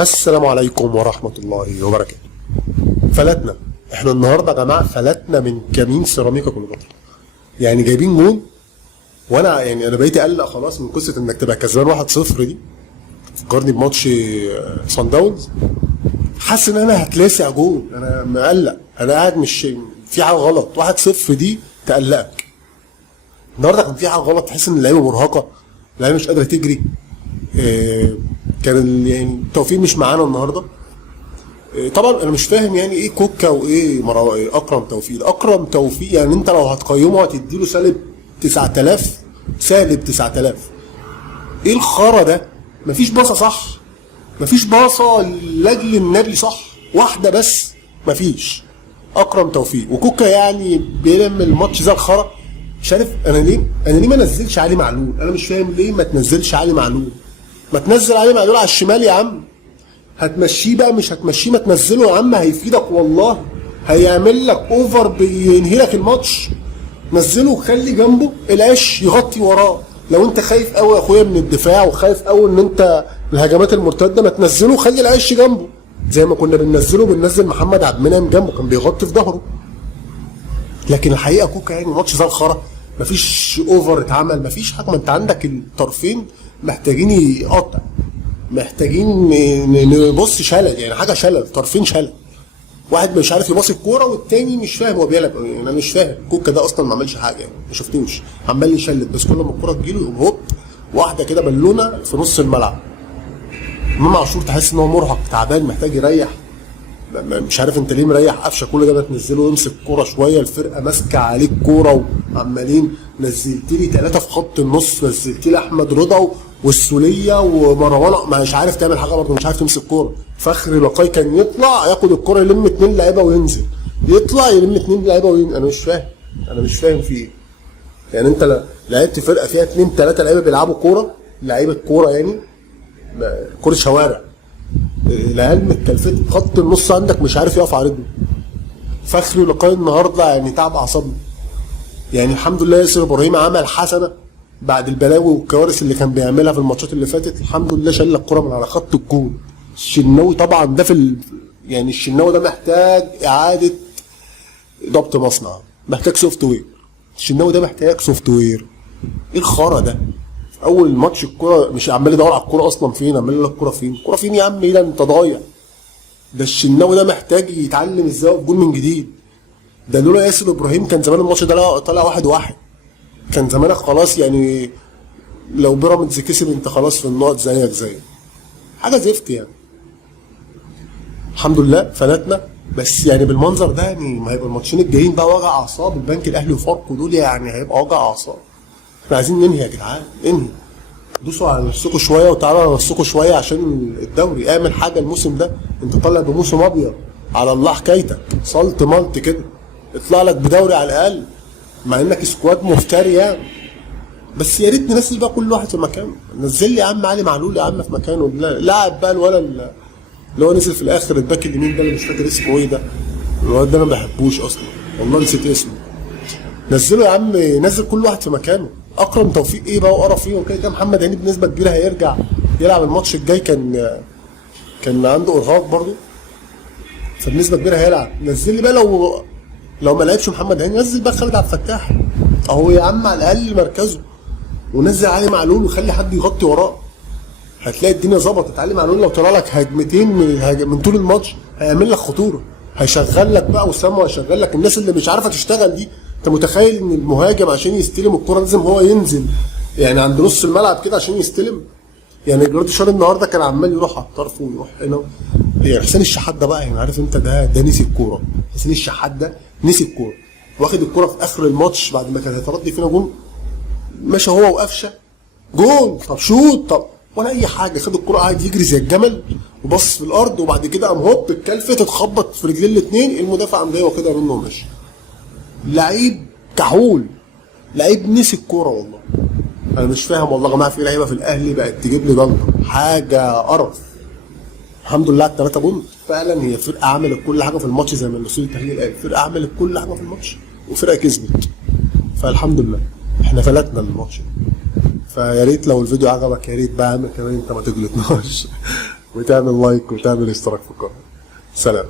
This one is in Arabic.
السلام عليكم ورحمة الله وبركاته. فلتنا احنا النهارده يا جماعة، فلتنا من كمين سيراميكا كليوباترا. يعني جايبين جون، وانا انا بقيت اقلق خلاص من قصة انك تبقى كسبان 1-0 دي. فكرني بماتش صن داونز، حاسس ان انا هتلاسع جول، انا مقلق، انا قاعد مش في حاجة غلط. 1-0 دي تقلقك. النهارده كان في حاجة غلط، تحس ان اللعيبة مرهقة، اللعيبة مش قادرة تجري. كان التوفيق مش معانا النهارده. طبعا انا مش فاهم ايه كوكا وايه اكرم توفيق. اكرم توفيق انت لو هتقيمه هتديله سالب 9000. ايه الخرا ده؟ مفيش باصه صح، مفيش باصه لاجل النبي صح، واحده بس مفيش. اكرم توفيق وكوكا بيعمل الماتش زي الخرا. مش عارف انا ليه ما نزلش علي معلول. انا مش فاهم ليه ما تنزلش علي معلول. ما تنزل علي معلول على الشمال يا عم. هتمشيه بقى، مش هتمشيه ما تنزله يا عم، هيفيدك والله، هيعمل لك اوفر بينهي لك الماتش. نزله وخلي جنبه العش يغطي وراه. لو انت خايف قوي يا اخويا من الدفاع وخايف قوي ان انت الهجمات المرتده، ما تنزله وخلي العش جنبه زي ما كنا بننزل محمد عبد المنعم جنبه، كان بيغطي في ظهره. لكن الحقيقه كوكا ماتش زي الخرا، مفيش اوفر اتعمل، مفيش حاجه. ما انت عندك الطرفين محتاجين يقطع، محتاجين نبص شلل، حاجه شلل، طرفين شلل. واحد مش عارف يباصي الكوره والتاني مش فاهم هو بيلعب. انا مش فاهم كوكا ده اصلا ما عملش حاجه، ما شفتوش عمال يشلت بس. كل ما الكوره تجيله يقوم هوب واحده كده بالونه في نص الملعب. امام عاشور تحس ان هو مرهق تعبان محتاج يريح. مش عارف انت ليه مريح قفشه كل ده؟ ما تنزله ويمسك كوره شويه. الفرقه ماسكه عليك كوره وعمالين. نزلت لي 3 في خط النص، نزلت لي احمد رضا والسوليه ومروان، مش عارف تعمل حاجه برضه، مش عارف تمسك كوره. فخري لقاي كان يطلع ياخد الكوره يلم 2 لعيبه وينزل، يطلع يلم 2 لعيبه وينزل. انا مش فاهم في ايه. انت لعبت فرقه فيها 2 3 لعيبه بيلعبوا كوره، لعيبه كوره كوره شوارع. العيال متكلفت خط النص عندك مش عارف يقف على رجله. فخري لقاي النهارده تعب اعصابنا. الحمد لله ياسر ابراهيم عمل حسنه بعد البلاوي والكوارث اللي كان بيعملها في الماتشات اللي فاتت. الحمد لله شال الكوره من على خط الجول. الشناوي طبعا ده الشناوي ده محتاج اعاده ضبط مصنع، محتاج سوفت وير. الشناوي ده محتاج سوفت وير. ايه الخرا ده؟ اول ماتش الكوره مش عمال يدور على الكوره اصلا فين، عمال لك الكوره فين، الكوره فين يا عم؟ ايه ده انت ضايع. ده الشناوي ده محتاج يتعلم ازاي يقف جول من جديد. ده لولا ياسر ابراهيم كان زمان الماتش ده طالع 1-1. كان زمانك خلاص لو بيراميدز كسب انت خلاص في النقط زي حاجه زفت. الحمد لله فلتنا بس بالمنظر ده. ما هيبقى الماتشين الجايين بقى وجع اعصاب. البنك الاهلي وفاركو دول هيبقى وجع اعصاب. احنا عايزين ننهي يا جدعان، انهي. دوسوا على نفسكم شويه وتعالوا على نفسكم شويه عشان الدوري. اعمل حاجه الموسم ده، انت طالع بموسم ابيض على الله حكايتك، صلت ملت كده، اطلع لك بدوري على الاقل مع انك سكواد مفتري بس يا ريت ننزل بقى كل واحد في مكانه. نزل لي يا عم علي معلول يا عم في مكانه، لاعب بقى الولد اللي هو نزل في الاخر الباك اليمين ده اللي مش فاكر اسمه ايه ده. الولد ده انا ما بحبوش اصلا والله، نسيت اسمه. نزله يا عم، نزل كل واحد في مكانه. اكرم توفيق ايه بقى وقرف فيه وكده. محمد هاني بنسبه كبيره هيرجع يلعب الماتش الجاي، كان عنده ارهاق برضه، فبنسبه كبيره هيلعب. نزل لي بقى لو ما لعبش محمد هاني نزل بقى خالد عبد الفتاح اهو يا عم على الاقل مركزه، ونزل علي معلول وخلي حد يغطي وراه. هتلاقي الدنيا ظبطت. علي معلول لو طلع لك هجمتين من طول الماتش هيعمل لك خطوره، هيشغل لك بقى وسام، وهيشغل لك الناس اللي مش عارفه تشتغل دي. انت متخيل ان المهاجم عشان يستلم الكره لازم هو ينزل عند نص الملعب كده عشان يستلم؟ جرادي شار النهارده كان عمال يروح على الطرف ويروح هنا. حسين الشحات ده بقى عارف انت، ده نسي الكوره. حسين الشحات ده نسي الكوره، واخد الكوره في اخر الماتش بعد ما كانت هتردي فينا جون، ماشي هو وقفشه جون، طب شوط، طب ولا اي حاجه. خد الكوره قاعد يجري زي الجمل وبص في الارض، وبعد كده قام هوب اتكلفت اتخبط في رجلين الاثنين، المدافع قام جاي واخدها منه وماشي. لعيب كحول، لعيب نسي الكوره والله. انا مش فاهم والله يا جماعه، في لعيبه في الاهلي بقت تجيب لي ضلمه حاجه قرف. الحمد لله على ال3 بونت. فعلا هي فرقه عملت كل حاجه في الماتش زي ما الوصول التحليل قال، فرقه عملت كل حاجه في الماتش وفرقه كسبت، فالحمد لله احنا فلتنا الماتش. فيا ريت لو الفيديو عجبك يا ريت بقى اعمل كمان انت ما تجلطناش وتعمل لايك وتعمل اشتراك في القناه. سلام.